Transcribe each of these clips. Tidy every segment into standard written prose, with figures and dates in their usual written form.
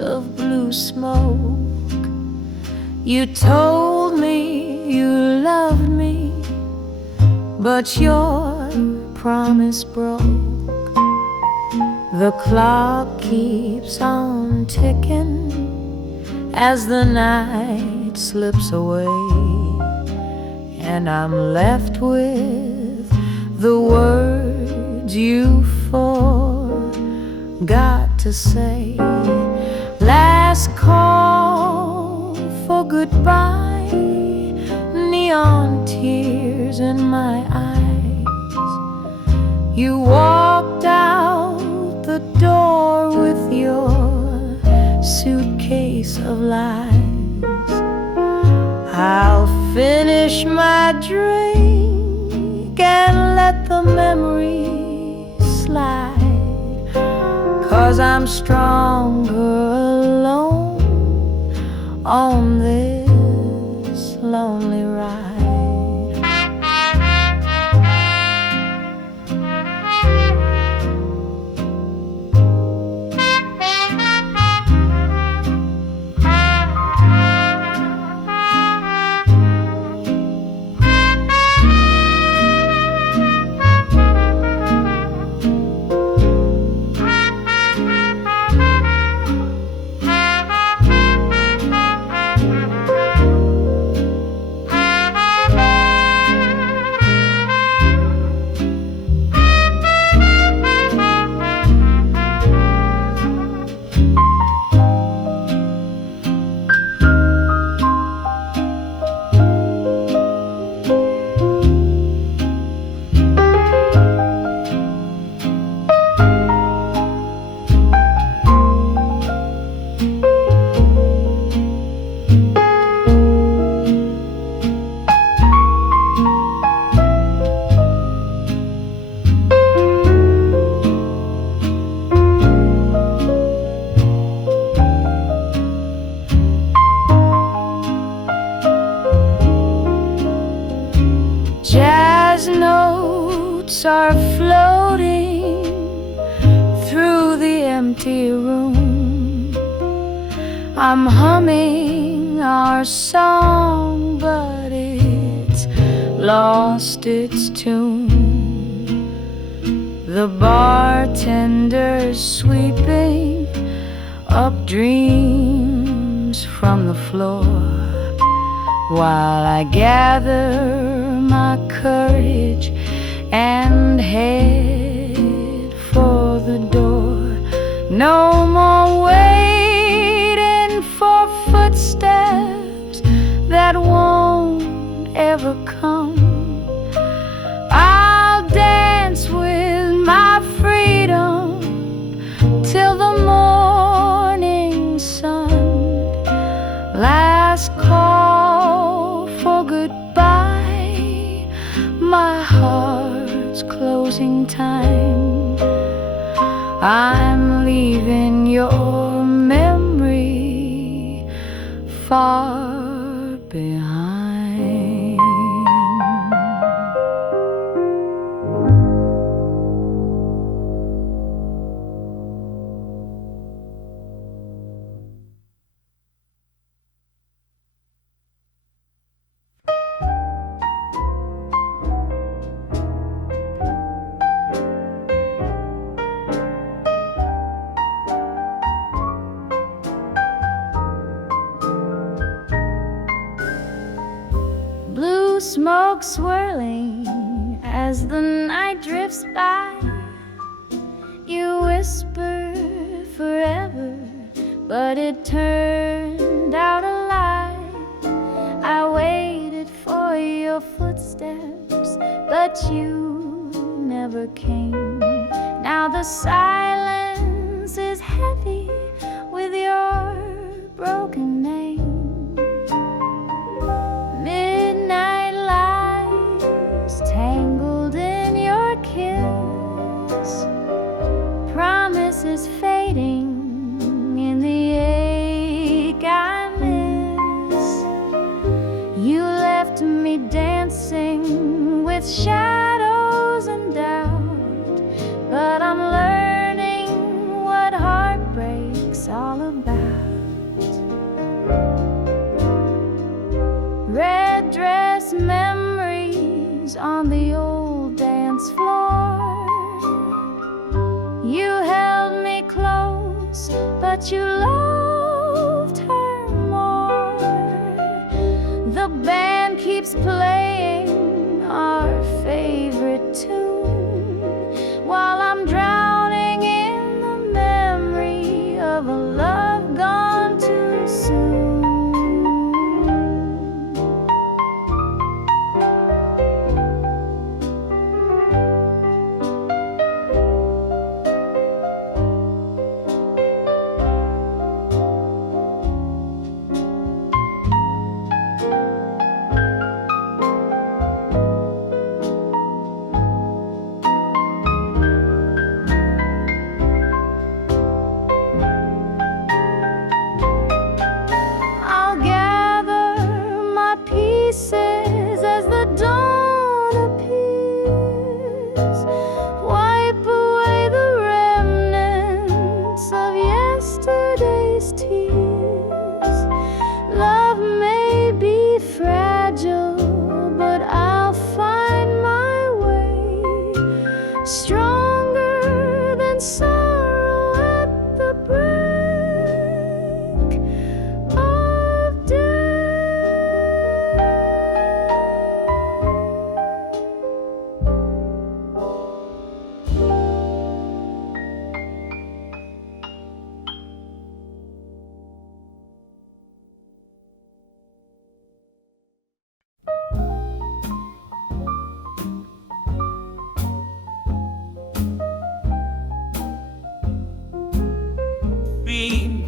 of blue smoke. You told me you loved me, but your promise broke. The clock keeps on ticking as the night slips away, and I'm left with the words you forgot to say. Last call for goodbye, neon tears in my eyes. You walked out the door with your suitcase of lies. I'll finish my drink and let the memories slide, 'cause I'm stronger alone on this lonely ride. Jazz notes are floating through the empty room. I'm humming our song, but it's lost its tune. The bartender's sweeping up dreams from the floor, while I gather my courage and head for the door. No more waiting for footsteps that won't ever come. I'll dance with my freedom till the morning sun. Last call for goodbye, my heart's closing time. I'm leaving your memory far behind. Blue smoke swirling as the night drifts by. You whisper forever, but it turned out a lie. I waited for your footsteps, but you never came. Now the silence is heavy with your broken name. Midnight lies tangled in your kiss, promises fading in the ache I miss. You left me dancing with shadows and doubt, but I'm learning what heartbreak's all about. that you loved her more. The band keeps playing our favorite tune while I'm drowning in the memory of a love gone too soon. As the dawn appears, wipe away the remnants of yesterday's tears. Love may be fragile, but I'll find my way, stronger than sorrow at the break of day.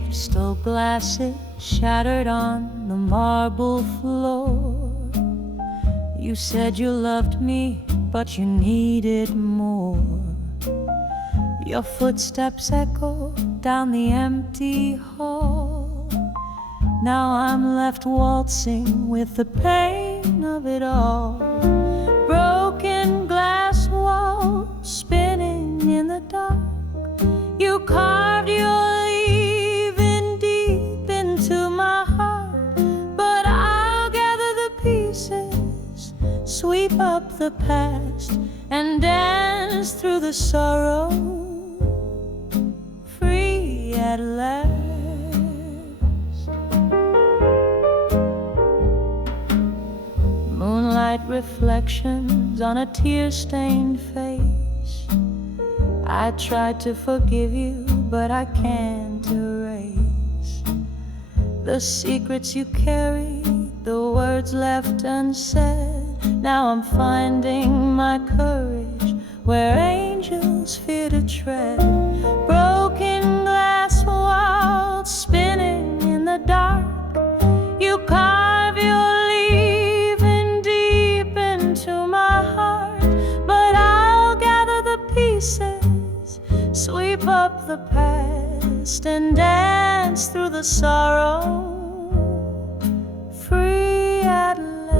Crystal glasses shattered on the marble floor. You said you loved me, but you needed more. Your footsteps echo down the empty hall. Now I'm left waltzing with the pain of it all. Broken glass walls spinning in the dark. You carved your leaving deep into my heart, but I'll gather the pieces, sweep up the past, and dance through the sorrow, free at last. Moonlight reflections on a tear-stained face. I tried to forgive you, but I can't erase the secrets you carried, the words left unsaid. Now I'm finding my courage where angels fear to tread. Broken glass walls spinning in the dark. You carve your leaving deep into my heart, but I'll gather the pieces, sweep up the past, and dance through the sorrow, free at last.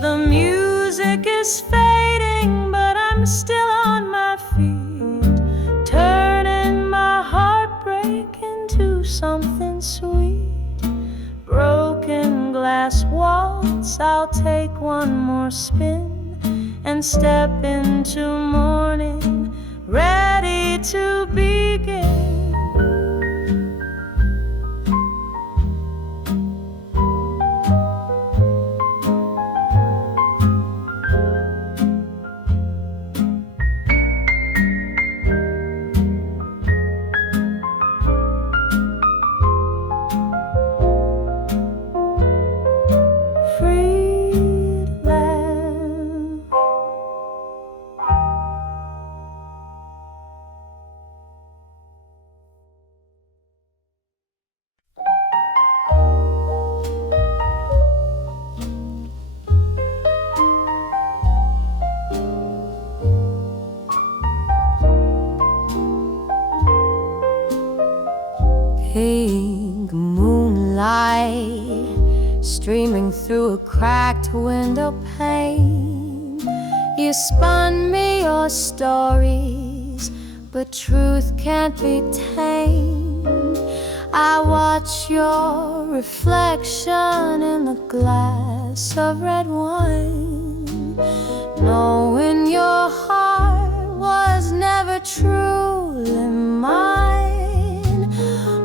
The music is fading, but I'm still on my feet, turning my heartbreak into something sweet. Broken glass waltz, I'll take one more spin and step into morning, ready to begin. Pink moonlight streaming through a cracked window pane. You spun me your stories, but truth can't be tamed. I watch your reflection in the glass of red wine, knowing your heart was truly mine.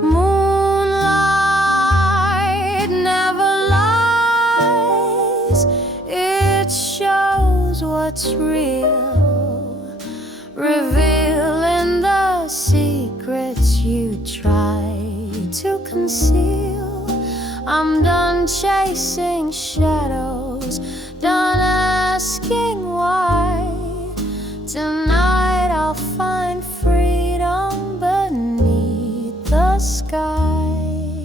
Moonlight never lies, it shows what's real, revealing the secrets you try to conceal. I'm done chasing shadows, done asking why. Tonight I'll find freedom beneath the sky.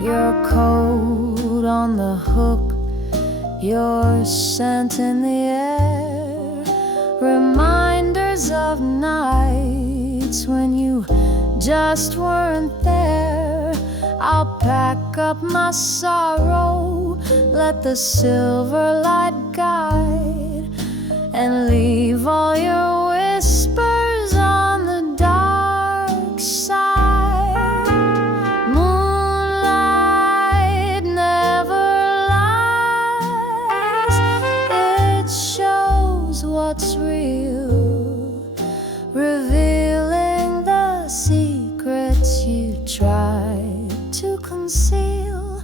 Your coat on the hook, your scent in the air, reminders of nights when you just weren't there. I'll pack up my sorrow, let the silver light guide, and leave all your whispers on the dark side. Moonlight never lies, it shows what's real, revealing the secrets you tried to conceal.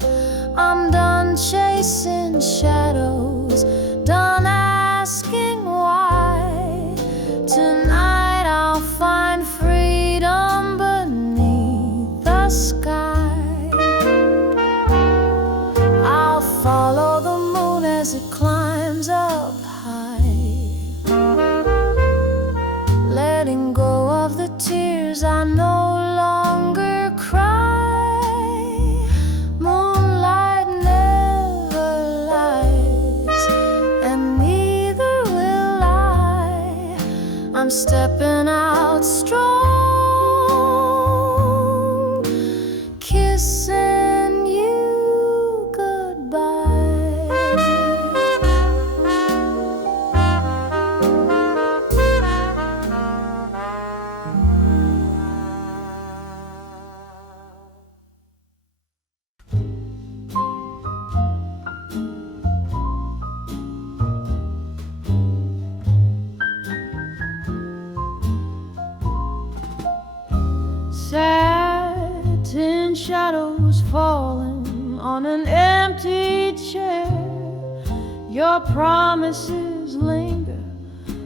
I'm done chasing shadows, done asking why. Tonight I'll find freedom beneath the sky. I'll follow the moon as it climbs up high, letting go of the tears I no longer cry. Moonlight never lies, and neither will I. I'm stepping out strong, kissing you goodbye. Satin shadows falling on an empty chair. Your promises linger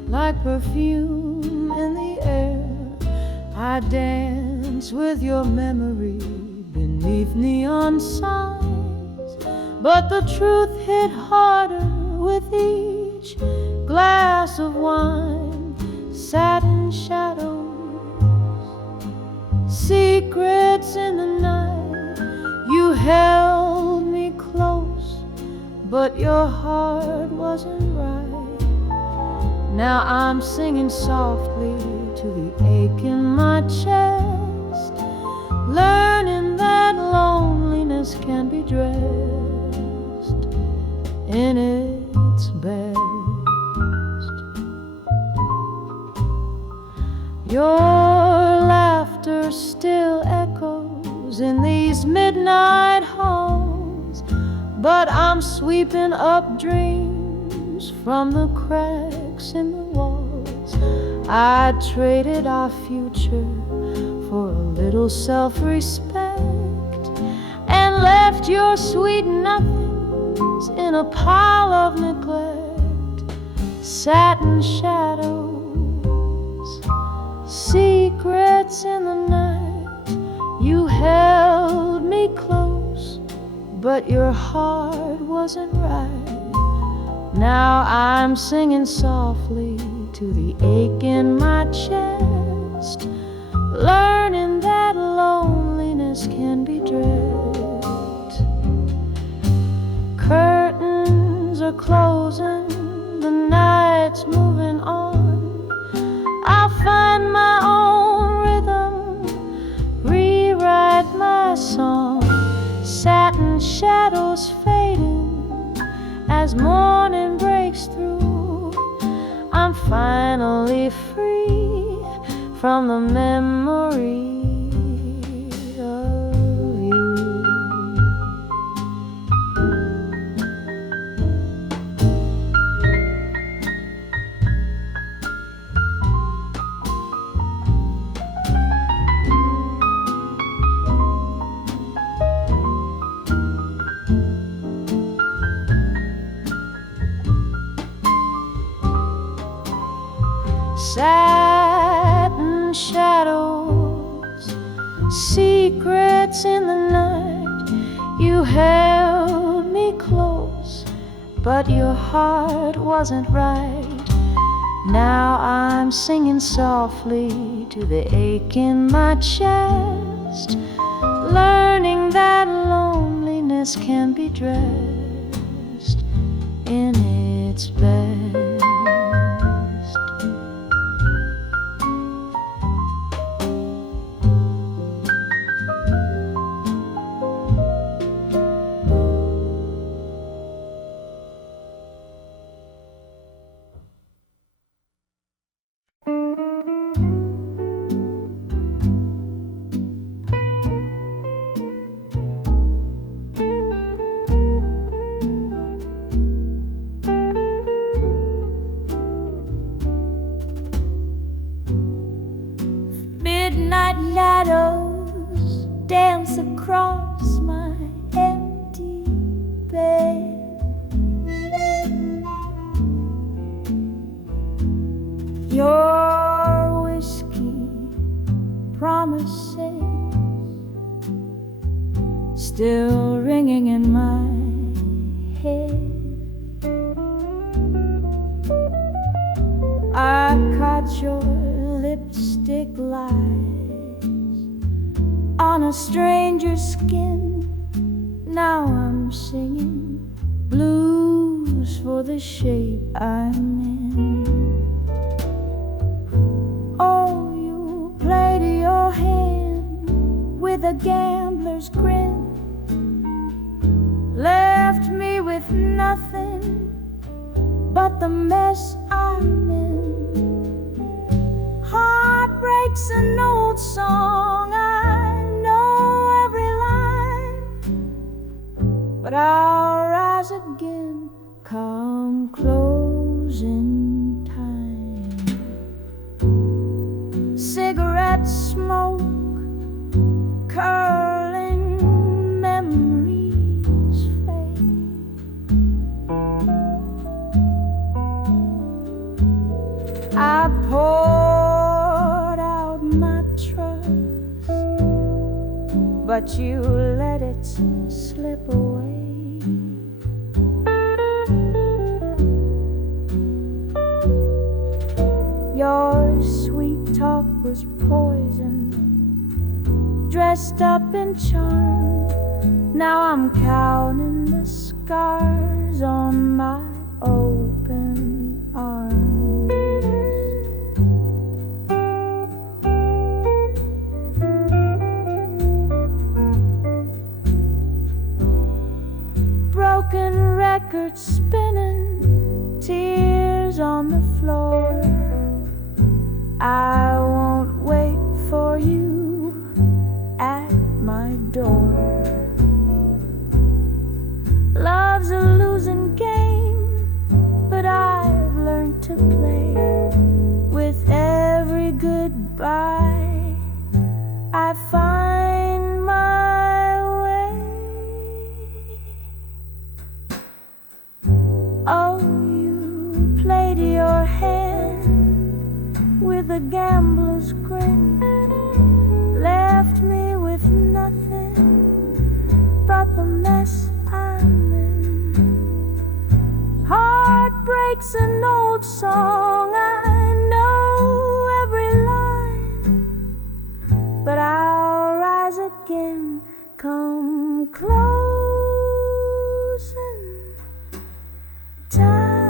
like perfume in the air. I dance with your memory beneath neon signs, but the truth hit harder with each glass of wine. Satin shadows, secrets in the night. You held me close, but your heart wasn't right. Now I'm singing softly to the ache in my chest, learning that loneliness can be dressed in its best. Your laughter still echoes in these midnight halls, but I'm sweeping up dreams from the cracks in the walls. I traded our future for a little self-respect, and left your sweet nothings in a pile of neglect. Satin shadows, secrets in the night. You held me close, but your heart wasn't right. Now I'm singing softly to the ache in my chest, learning that loneliness can be dressed. Curtains are closing, the night's moving on. I'll find my own rhythm, rewrite my song. Satin shadows fading as morning breaks through. I'm finally free from the memory of you. Satin shadows, secrets in the night. You held me close, but your heart wasn't right. Now I'm singing softly to the ache in my chest, learning that loneliness can be dressed in its best. Midnight shadows dance across my empty bed. Your whiskey promises still ringing in my head. I caught your lipstick lies on a stranger's skin. Now I'm singing blues for the shape I'm in. Oh, you played your hand with a gambler's grin, left me with nothing but the mess I'm in. Heartbreak's an old song, I know every line, but I'll rise again come closing time. Cigarette smoke, curling memories fade. I poured out my trust, but you let it slip away. Your sweet talk was poison, dressed up in charm. Now I'm counting the scars on my open arms. Broken records spinning, tears on the floor. I won't wait for you at my door. Love's a losing game, but I've learned to play. With every goodbye, I find my way. Oh, you played your hand with a gambler's grin, left me with nothing but the mess I'm in. Heartbreak's an old song, I know every line, but I'll rise again come closing time.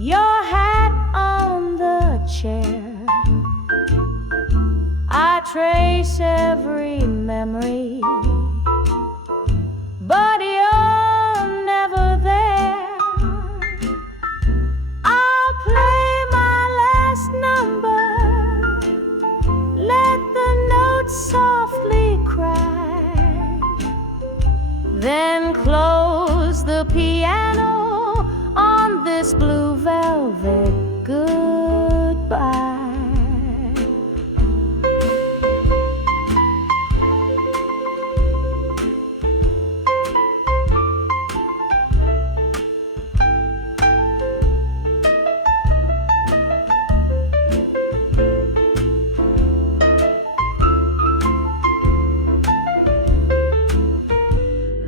your hat on the chair. I trace every memory, but you're never there. I'll play my last number, let the notes softly cry, then close the piano on this blue velvet goodbye.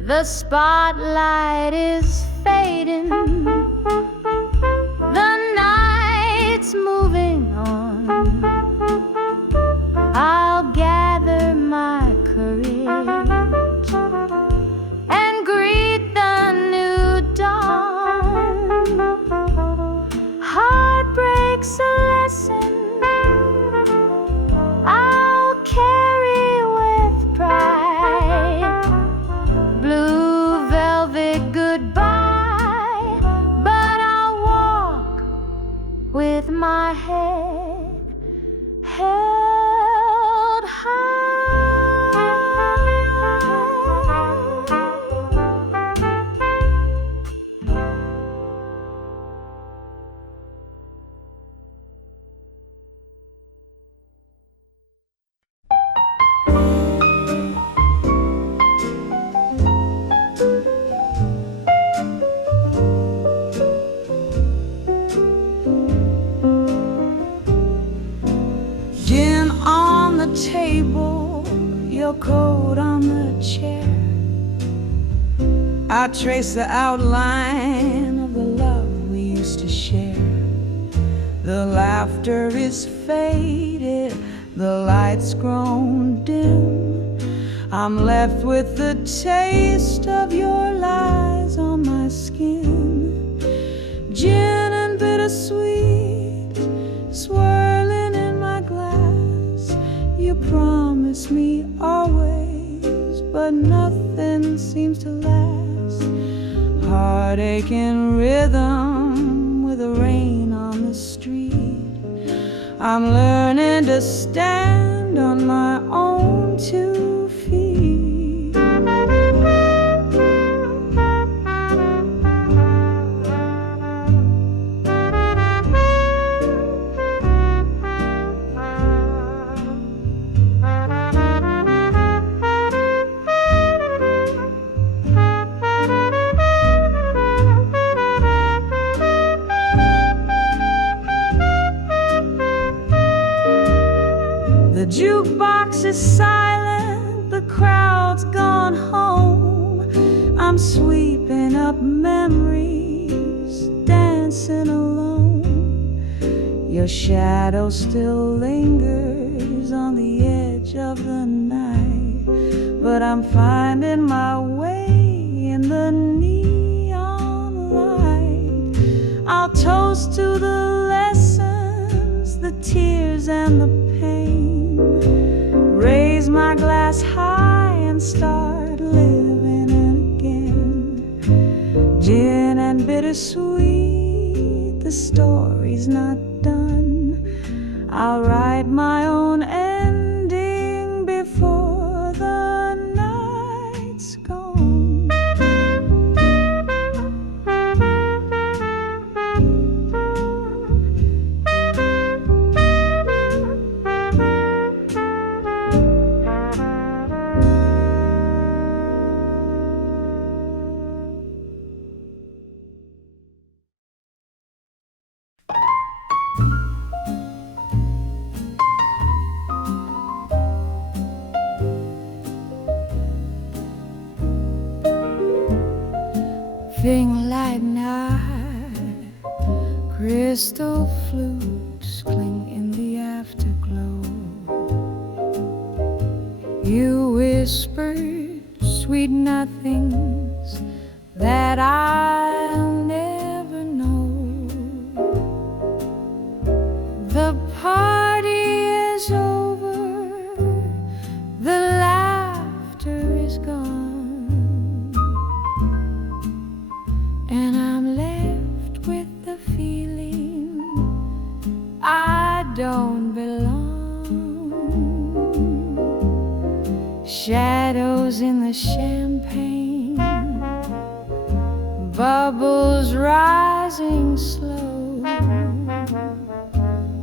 The spotlight is fading, the night's moving on. I'll gather my courage and greet the new dawn. Heartbreak's a lesson I'll carry with pride. Blue velvet goodbye, but I'll walk with my head held high. Gin on the table, your coat on the chair. I trace the outline of the love we used to share. The laughter is faded, the light's grown dim. I'm left with the taste of your lies on my skin. Gin and bittersweet swirling in my glass. You promise me always, but nothing seems to last. Heartache in rhythm with the rain on the street. I'm learning to stand on my own 2 feet. The jukebox is silent, the crowd's gone home. I'm sweeping up memories, dancing alone. Your shadow still lingers on the edge of the night, but I'm finding my way in the neon light. I'll toast to the lessons, the tears and the pain. Raise my glass high and start living again. Gin and bittersweet, the story's not done. I'll write my own ending before the night's gone. Thing light night, crystal flutes cling in the afterglow. You whispered sweet nothings that I'll never know. the champagne, bubbles rising slow.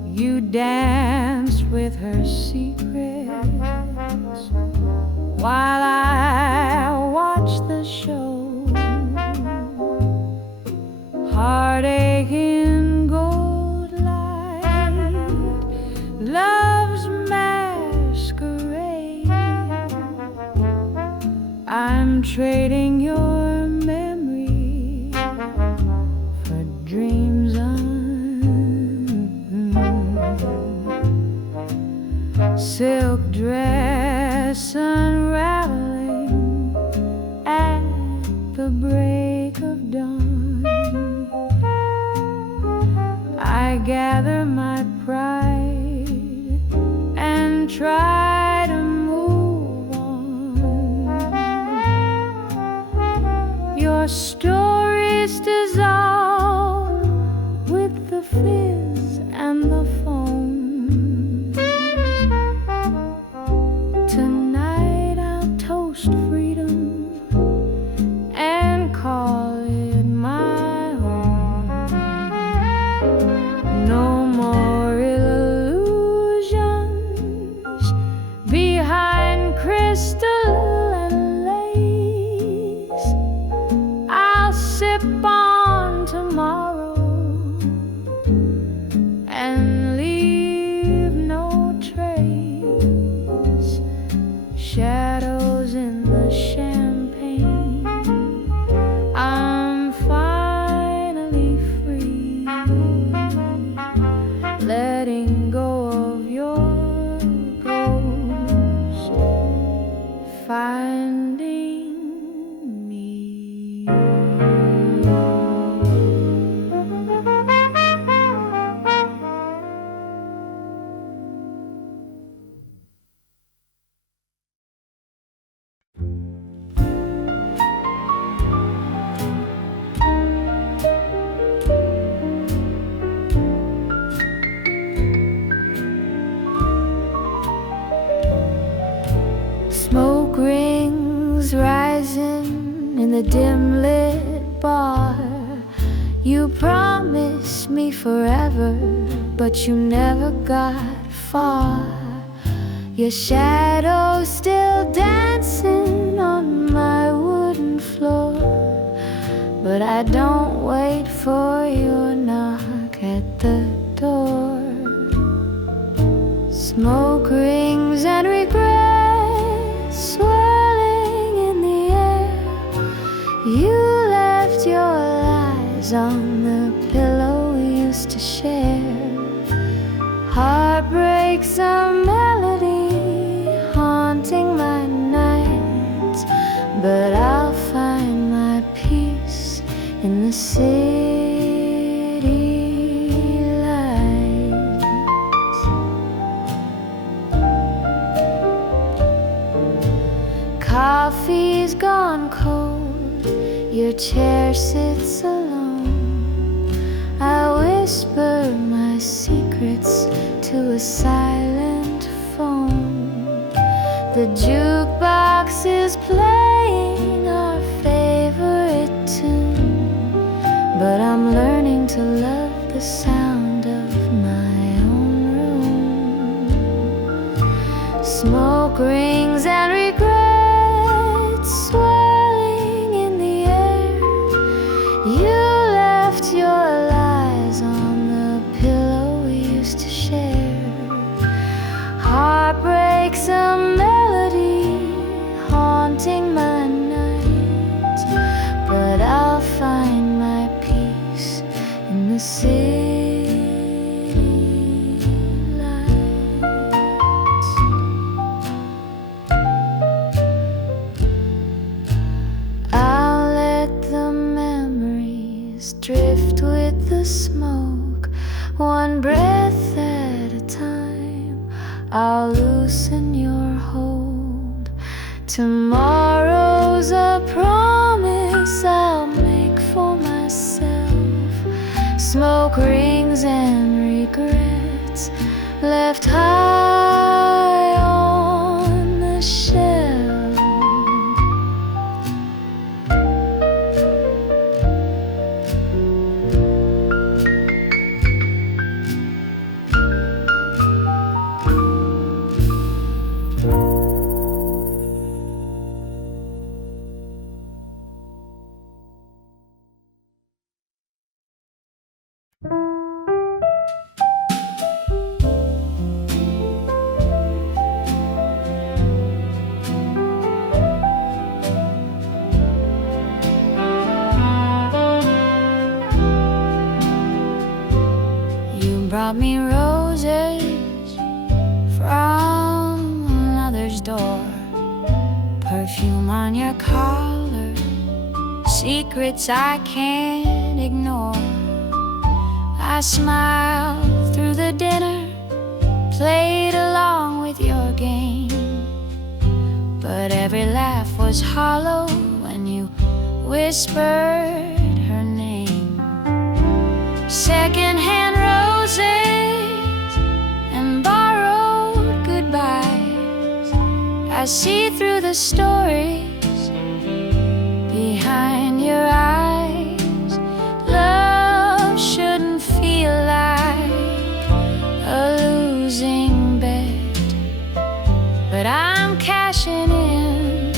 You danced with her secrets while I watched the show. Heartache in gold light, love's masquerade. I'm trading your memory for dreams silk dress unraveling at the break of dawn. I gather my pride and try to move on. Your stories dissolve with the fizz and the foam. Tonight I'll toast freedom and call it my home. No more illusions behind crystal and lace. I'll sip on tomorrow and leave no trace. Shadows in the champagne, I'm finally free, letting go of your ghost, finding me. Smoke rings rising in the dim lit bar. You promised me forever, but you never got far. Your shadow still dancing on my wooden floor, but I don't wait for your knock at the door. Smoke rings and regrets swirling in the air. You left your lies on the pillow we used to share. Heartbreak's a melody haunting my nights, but I'll find my peace in the city lights. Coffee's gone cold, your chair sits alone. I whisper my secrets to a silent phone. The jukebox is playing our favorite tune, but I'm learning to love the sound of my own room. Smoke rings and regrets swirling in the air. You left your lies on the pillow we used to share. Heartbreak's a melody haunting my nights, but I'll find my peace in the city lights. I'll let the memories drift with the smoke, one breath at a time. I'll loosen your hold. Tomorrow's a promise I'll make for myself. Smoke rings and regrets left high on the shelf. You brought me roses from another's door, perfume on your collar, secrets I can't ignore. I smiled through the dinner, played along with your game, but every laugh was hollow when you whispered her name. Secondhand roses and borrowed goodbyes, I see through the stories behind your eyes. Love shouldn't feel like a losing bet, but I'm cashing in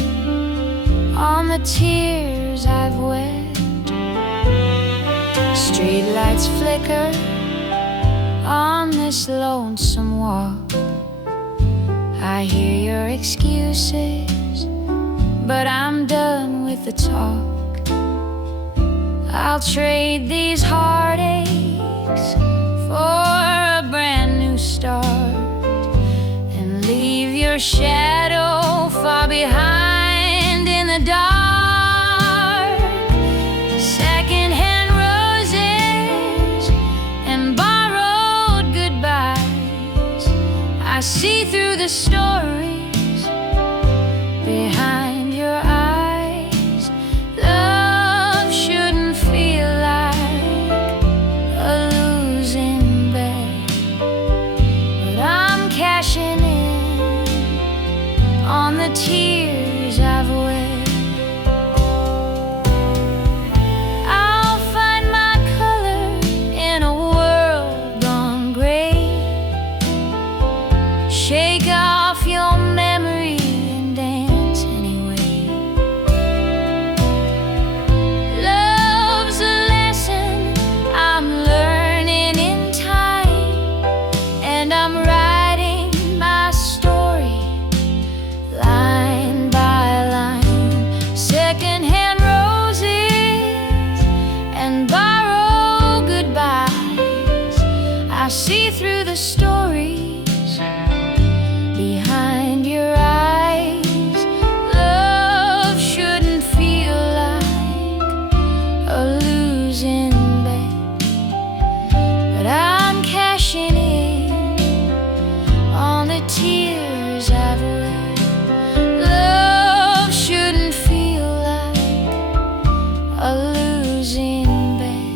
on the tears I've wept. Streetlights flicker on this lonesome walk. I hear your excuses, but I'm done with the talk. I'll trade these heartaches for a brand new start, and leave your shadow far behind in the dark. Secondhand roses and borrowed goodbyes, I see through the stories behind your eyes. Love shouldn't feel like a losing bet, but I'm cashing in on the tears I've wept. I'll find my color in a world gone gray, shake off your memory and dance anyway. Love's a lesson I'm learning in time, and I'm writing my story line by line. Secondhand roses and borrowed goodbyes, I see through the stories behind your eyes. Love shouldn't feel like a losing bet, but I'm cashing in on the tears I've wept. Love shouldn't feel like a losing bet,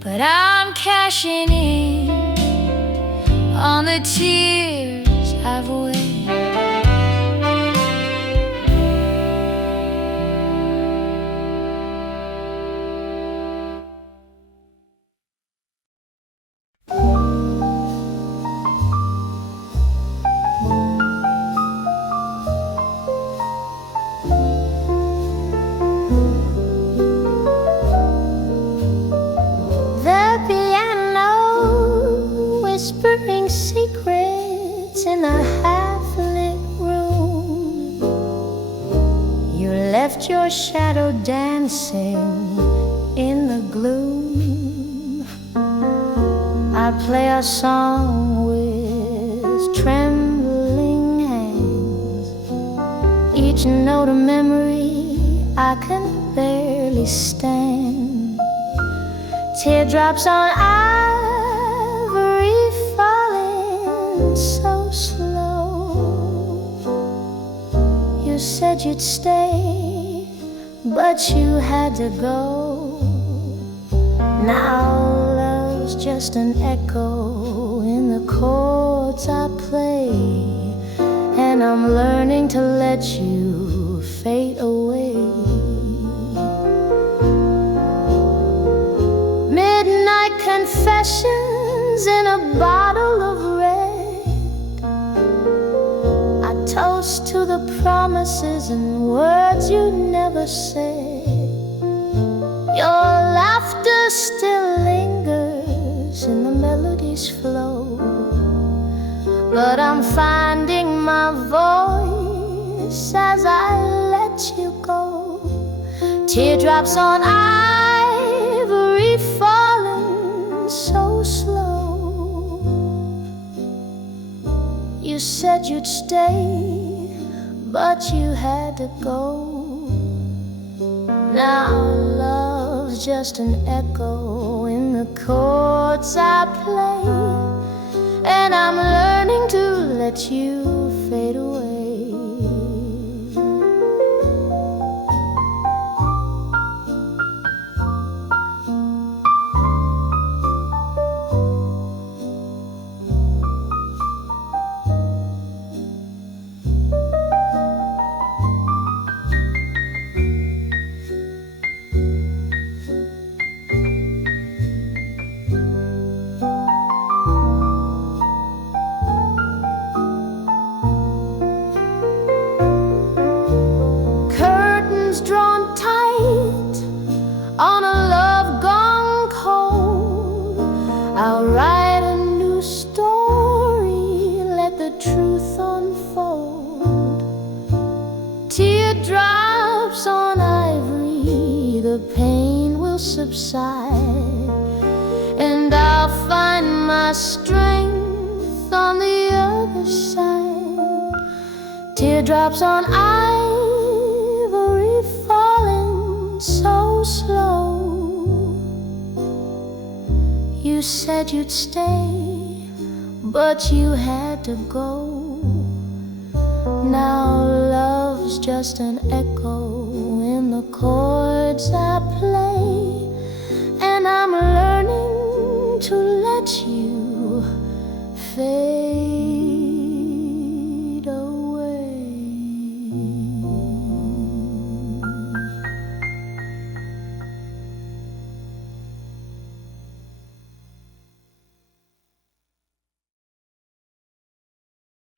but I'm cashing in on the tears I've wept. The piano whispering secrets in a half-lit room. You left your shadow dancing in the gloom. I play a song with trembling hands, each note a memory I can barely stand. Teardrops on ivory falling so slow. You said you'd stay, but you had to go. Now love's just an echo in the chords I play, and I'm learning to let you fade away. Midnight confessions in a bottle of red. I toast to the promises and words you never said. Your laughter still lingers memories flow, but I'm finding my voice as I let you go. Teardrops on ivory falling so slow. You said you'd stay, but you had to go. Now love's just an echo in the chords I play, and I'm learning to let you fade away. Drawn tight on a love gone cold, I'll write a new story, let the truth unfold. Teardrops on ivory, the pain will subside, and I'll find my strength on the other side. Teardrops on ivory so slow. You said you'd stay, but you had to go. Now love's just an echo in the chords I play, and I'm learning to let you fade